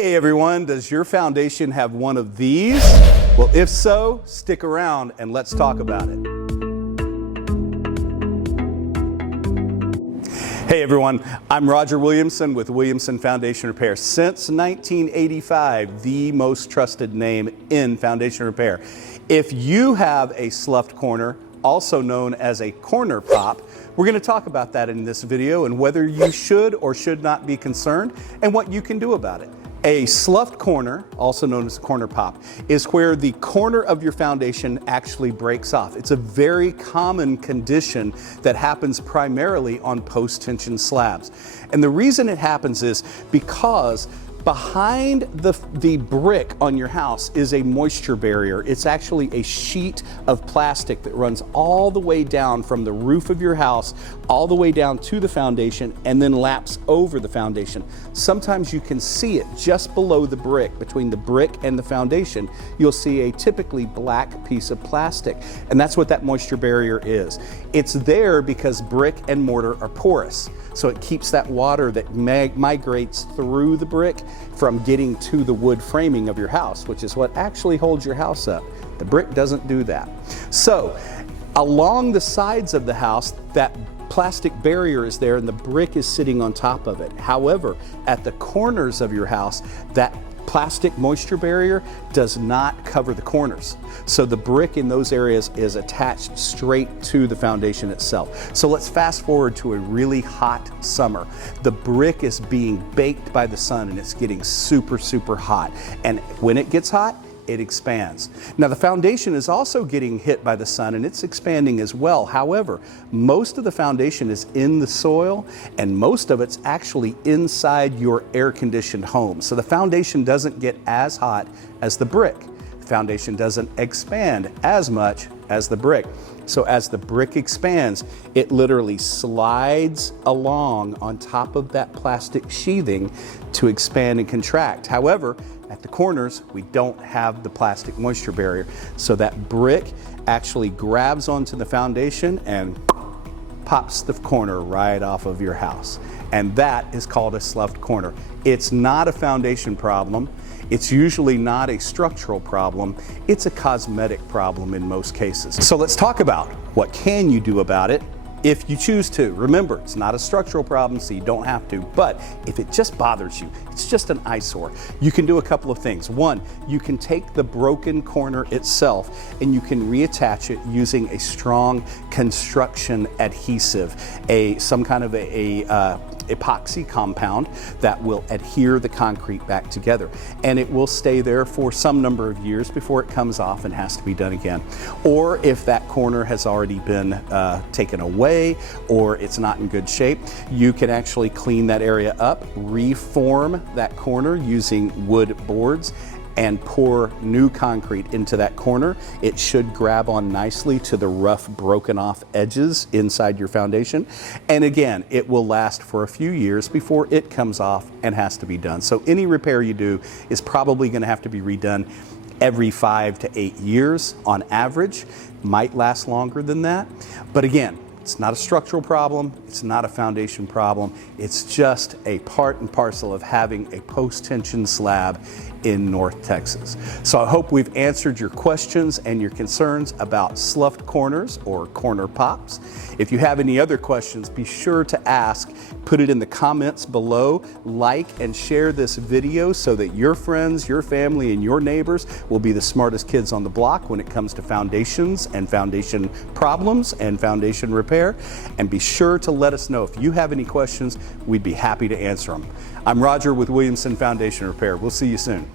Hey everyone, does your foundation have one of these? Well, if so, stick around and let's talk about it. Hey everyone, I'm Roger Williamson with Williamson Foundation Repair. Since 1985, the most trusted name in foundation repair. If you have a sloughed corner, also known as a corner pop, we're going to talk about that in this video and whether you should or should not be concerned and what you can do about it. A sloughed corner, also known as a corner pop, is where the corner of your foundation actually breaks off. It's a very common condition that happens primarily on post-tension slabs. And the reason it happens is because behind the brick on your house is a moisture barrier. It's actually a sheet of plastic that runs all the way down from the roof of your house, all the way down to the foundation, and then laps over the foundation. Sometimes you can see it just below the brick, between the brick and the foundation. You'll see a typically black piece of plastic, and that's what that moisture barrier is. It's there because brick and mortar are porous, so it keeps that water that migrates through the brick from getting to the wood framing of your house, which is what actually holds your house up. The brick doesn't do that. So along the sides of the house, that plastic barrier is there and the brick is sitting on top of it. However, at the corners of your house, that plastic moisture barrier does not cover the corners. So the brick in those areas is attached straight to the foundation itself. So let's fast forward to a really hot summer. The brick is being baked by the sun and it's getting super, super hot. And when it gets hot, it expands. Now the foundation is also getting hit by the sun and it's expanding as well. However, most of the foundation is in the soil and most of it's actually inside your air-conditioned home. So the foundation doesn't get as hot as the brick. The foundation doesn't expand as much as the brick. So as the brick expands, it literally slides along on top of that plastic sheathing to expand and contract. However, at the corners, we don't have the plastic moisture barrier. So that brick actually grabs onto the foundation and pops the corner right off of your house. And that is called a sloughed corner. It's not a foundation problem. It's usually not a structural problem. It's a cosmetic problem in most cases. So let's talk about what can you do about it if you choose to. Remember, it's not a structural problem, so you don't have to. But if it just bothers you, it's just an eyesore, you can do a couple of things. One, you can take the broken corner itself and you can reattach it using a strong construction adhesive, some kind of epoxy compound that will adhere the concrete back together. And it will stay there for some number of years before it comes off and has to be done again. Or if that corner has already been taken away or it's not in good shape, you can actually clean that area up, reform that corner using wood boards, and pour new concrete into that corner. It should grab on nicely to the rough, broken off edges inside your foundation. And again, it will last for a few years before it comes off and has to be done. So any repair you do is probably going to have to be redone every 5 to 8 years on average. Might last longer than that. But again, it's not a structural problem, it's not a foundation problem, it's just a part and parcel of having a post-tension slab in North Texas. So I hope we've answered your questions and your concerns about sloughed corners or corner pops. If you have any other questions, be sure to ask. Put it in the comments below, like and share this video so that your friends, your family, and your neighbors will be the smartest kids on the block when it comes to foundations and foundation problems and foundation repair. And be sure to let us know if you have any questions. We'd be happy to answer them. I'm Roger with Williamson Foundation Repair. We'll see you soon.